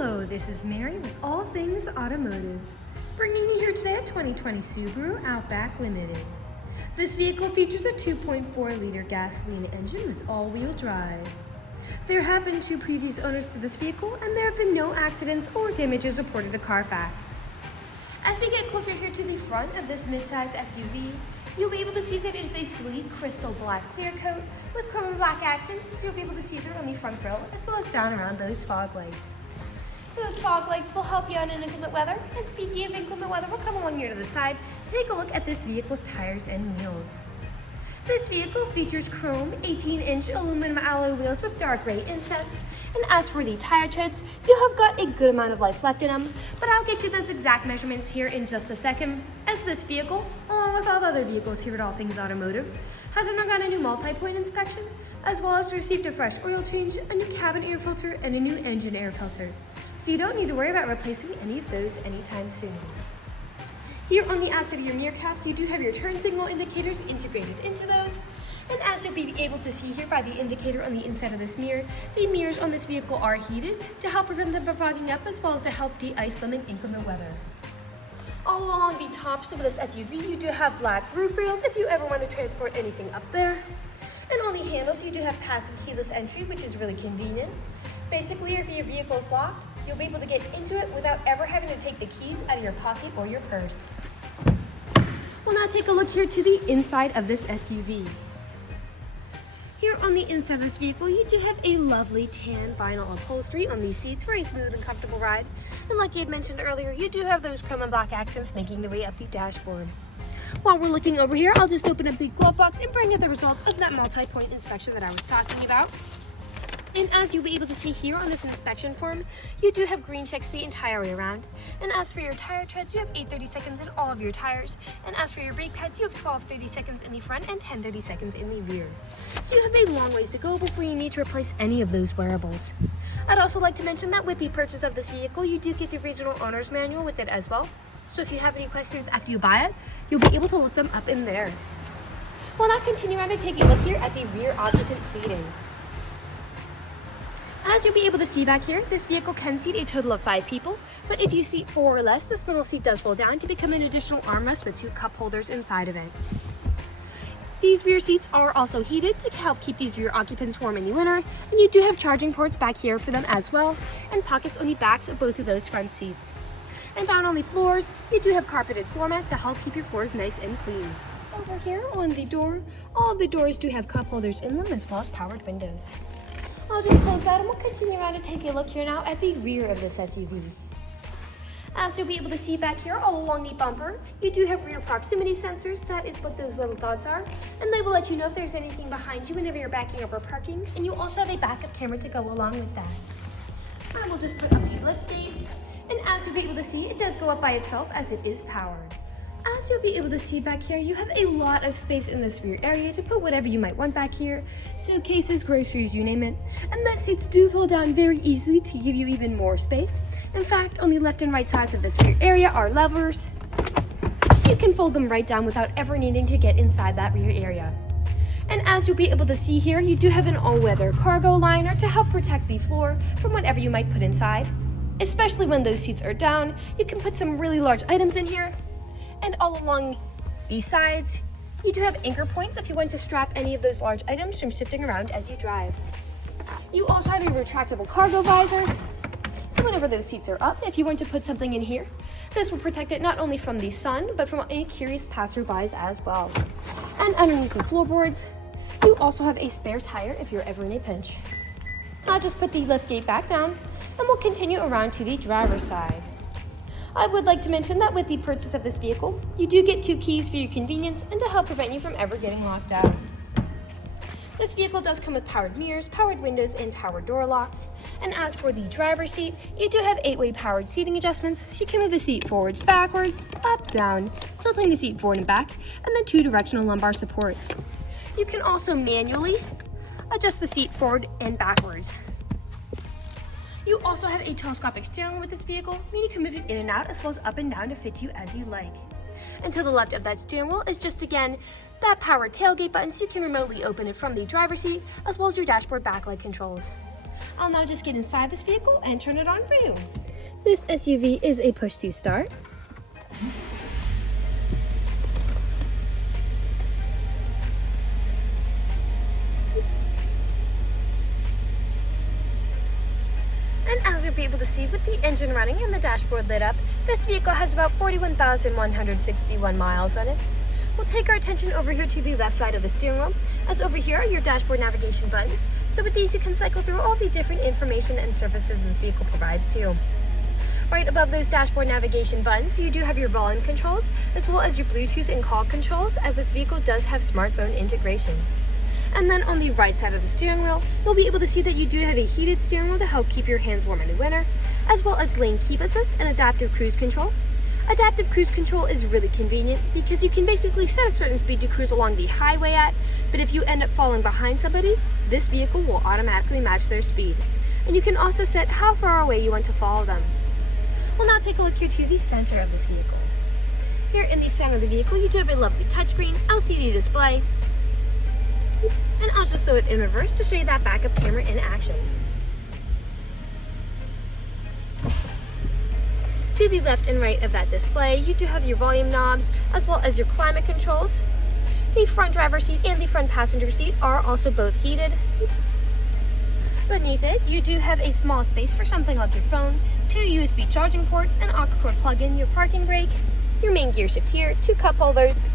Hello, this is Mary with All Things Automotive, bringing you here today a 2020 Subaru Outback Limited. This vehicle features a 2.4-liter gasoline engine with all-wheel drive. There have been 2 previous owners to this vehicle, and there have been no accidents or damages reported to CARFAX. As we get closer here to the front of this midsize SUV, you'll be able to see that it is a sleek Crystal Black Clearcoat with chrome and black accents, so you'll be able to see through on the front grille as well as down around those fog lights. Those fog lights will help you out in inclement weather, and speaking of inclement weather, we'll come along here to the side to take a look at this vehicle's tires and wheels. This vehicle features chrome 18-inch aluminum alloy wheels with dark gray insets, and as for the tire treads, you have got a good amount of life left in them, but I'll get you those exact measurements here in just a second, as this vehicle, along with all the other vehicles here at All Things Automotive, has undergone a new multi-point inspection, as well as received a fresh oil change, a new cabin air filter, and a new engine air filter. So you don't need to worry about replacing any of those anytime soon. Here on the outside of your mirror caps, you do have your turn signal indicators integrated into those. And as you'll be able to see here by the indicator on the inside of this mirror, the mirrors on this vehicle are heated to help prevent them from fogging up, as well as to help de-ice them in inclement weather. All along the tops of this SUV, you do have black roof rails if you ever want to transport anything up there. And on the handles, you do have passive keyless entry, which is really convenient. Basically, if your vehicle is locked, you'll be able to get into it without ever having to take the keys out of your pocket or your purse. We'll now take a look here to the inside of this SUV. Here on the inside of this vehicle, you do have a lovely tan vinyl upholstery on these seats for a smooth and comfortable ride. And like I had mentioned earlier, you do have those chrome and black accents making their way up the dashboard. While we're looking over here, I'll just open up the glove box and bring you the results of that multi-point inspection that I was talking about. And as you'll be able to see here on this inspection form, you do have green checks the entire way around. And as for your tire treads, you have 8 30-seconds in all of your tires. And as for your brake pads, you have 12 30-seconds in the front and 10 30-seconds in the rear. So you have a long ways to go before you need to replace any of those wearables. I'd also like to mention that with the purchase of this vehicle, you do get the original owner's manual with it as well. So if you have any questions after you buy it, you'll be able to look them up in there. We'll now continue on to take a look here at the rear occupant seating. As you'll be able to see back here, this vehicle can seat a total of 5 people, but if you seat 4 or less, this middle seat does fold down to become an additional armrest with 2 cup holders inside of it. These rear seats are also heated to help keep these rear occupants warm in the winter, and you do have charging ports back here for them as well, and pockets on the backs of both of those front seats. And down on the floors, you do have carpeted floor mats to help keep your floors nice and clean. Over here on the door, all of the doors do have cup holders in them as well as powered windows. I'll just close that and we'll continue around and take a look here now at the rear of this SUV. As you'll be able to see back here all along the bumper, you do have rear proximity sensors. That is what those little dots are. And they will let you know if there's anything behind you whenever you're backing up or parking. And you also have a backup camera to go along with that. I will just put up the lift gate. And as you'll be able to see, it does go up by itself as it is powered. As you'll be able to see back here, you have a lot of space in this rear area to put whatever you might want back here. Suitcases, groceries, you name it. And the seats do fold down very easily to give you even more space. In fact, on the left and right sides of this rear area are levers, so you can fold them right down without ever needing to get inside that rear area. And as you'll be able to see here, you do have an all-weather cargo liner to help protect the floor from whatever you might put inside. Especially when those seats are down, you can put some really large items in here. And all along the sides, you do have anchor points if you want to strap any of those large items from shifting around as you drive. You also have a retractable cargo visor, so whenever those seats are up, if you want to put something in here, this will protect it not only from the sun, but from any curious passerbys as well. And underneath the floorboards, you also have a spare tire if you're ever in a pinch. I'll just put the lift gate back down, and we'll continue around to the driver's side. I would like to mention that with the purchase of this vehicle, you do get 2 keys for your convenience and to help prevent you from ever getting locked out. This vehicle does come with powered mirrors, powered windows, and power door locks. And as for the driver's seat, you do have 8-way powered seating adjustments, so you can move the seat forwards, backwards, up, down, tilting the seat forward and back, and then 2 directional lumbar support. You can also manually adjust the seat forward and backwards. You also have a telescopic steering wheel with this vehicle, meaning you can move it in and out as well as up and down to fit you as you like. And to the left of that steering wheel is just again that power tailgate button, so you can remotely open it from the driver's seat as well as your dashboard backlight controls. I'll now just get inside this vehicle and turn it on for you. This SUV is a push-to start. And as you'll be able to see with the engine running and the dashboard lit up, this vehicle has about 41,161 miles on it. We'll take our attention over here to the left side of the steering wheel, as over here are your dashboard navigation buttons. So with these you can cycle through all the different information and services this vehicle provides to you. Right above those dashboard navigation buttons, you do have your volume controls, as well as your Bluetooth and call controls, as this vehicle does have smartphone integration. And then on the right side of the steering wheel, you'll be able to see that you do have a heated steering wheel to help keep your hands warm in the winter, as well as lane keep assist and adaptive cruise control. Adaptive cruise control is really convenient because you can basically set a certain speed to cruise along the highway at, but if you end up falling behind somebody, this vehicle will automatically match their speed. And you can also set how far away you want to follow them. We'll now take a look here to the center of this vehicle. Here in the center of the vehicle, you do have a lovely touchscreen LCD display. And I'll just throw it in reverse to show you that backup camera in action. To the left and right of that display, you do have your volume knobs as well as your climate controls. The front driver's seat and the front passenger seat are also both heated. Beneath it, you do have a small space for something like your phone, 2 USB charging ports, an aux cord plug-in, your parking brake, your main gear shift here, 2 cup holders,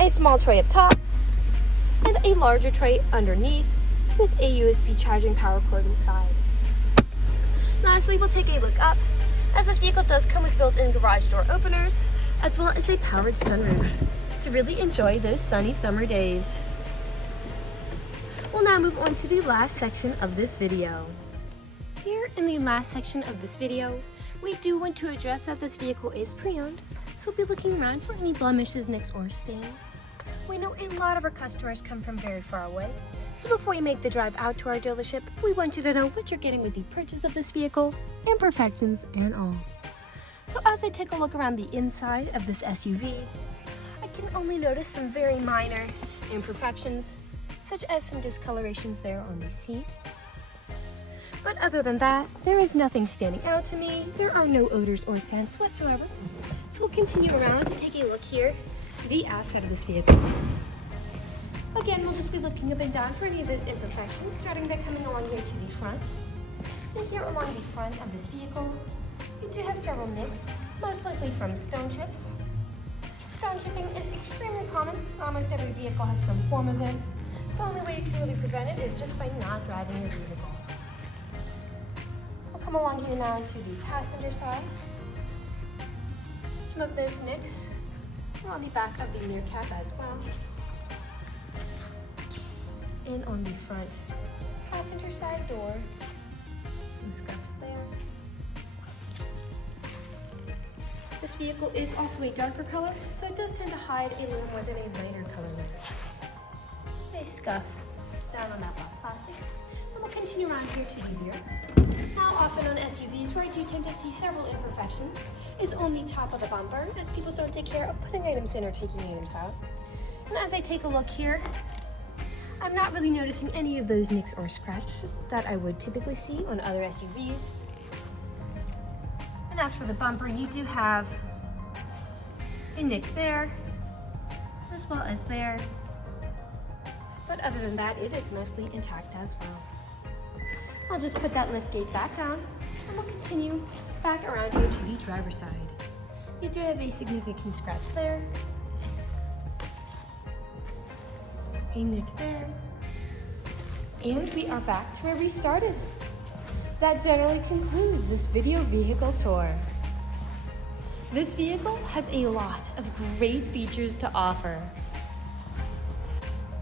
a small tray up top, and a larger tray underneath with a USB charging power cord inside. Lastly, we'll take a look up, as this vehicle does come with built-in garage door openers, as well as a powered sunroof to really enjoy those sunny summer days. We'll now move on to the last section of this video. Here in the last section of this video, we do want to address that this vehicle is pre-owned, so we'll be looking around for any blemishes, nicks, or stains. We know a lot of our customers come from very far away, so before you make the drive out to our dealership, we want you to know what you're getting with the purchase of this vehicle, imperfections and all. So as I take a look around the inside of this SUV, I can only notice some very minor imperfections, such as some discolorations there on the seat. But other than that, there is nothing standing out to me. There are no odors or scents whatsoever. So we'll continue around and take a look here to the outside of this vehicle. Again, we'll just be looking up and down for any of those imperfections, starting by coming along here to the front. And here along the front of this vehicle, we do have several nicks, most likely from stone chips. Stone chipping is extremely common. Almost every vehicle has some form of it. The only way you can really prevent it is just by not driving your vehicle. We'll come along here now to the passenger side. Some of those nicks are on the back of the rear cap as well. And on the front passenger side door, some scuffs there. This vehicle is also a darker color, so it does tend to hide a little more than a lighter color layer. A scuff down on that black plastic. And we'll continue around here to the rear. Now, often on SUVs, where I do tend to see several imperfections, is on the top of the bumper, as people don't take care of putting items in or taking items out. And as I take a look here, I'm not really noticing any of those nicks or scratches that I would typically see on other SUVs. And as for the bumper, you do have a nick there, as well as there. But other than that, it is mostly intact as well. I'll just put that lift gate back down, and we'll continue back around here to the driver's side. You do have a significant scratch there, a nick there, and we are back to where we started. That generally concludes this video vehicle tour. This vehicle has a lot of great features to offer.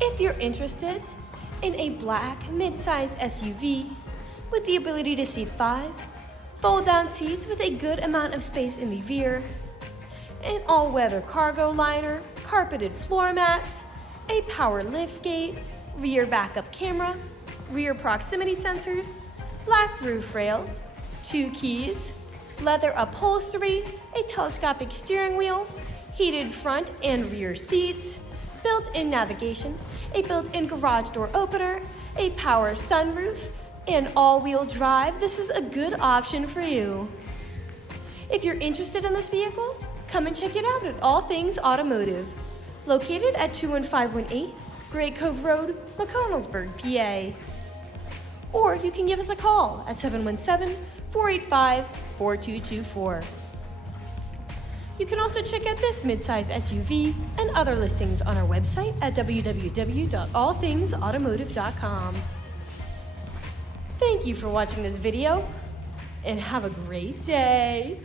If you're interested in a black midsize SUV with the ability to seat 5, fold-down seats with a good amount of space in the rear, an all-weather cargo liner, carpeted floor mats, a power liftgate, rear backup camera, rear proximity sensors, black roof rails, 2 keys, leather upholstery, a telescopic steering wheel, heated front and rear seats, built-in navigation, a built-in garage door opener, a power sunroof, and all-wheel drive, this is a good option for you. If you're interested in this vehicle, come and check it out at All Things Automotive, located at 21518 Great Cove Road, McConnellsburg, PA. Or you can give us a call at 717-485-4224. You can also check out this midsize SUV and other listings on our website at www.allthingsautomotive.com. Thank you for watching this video, and have a great day.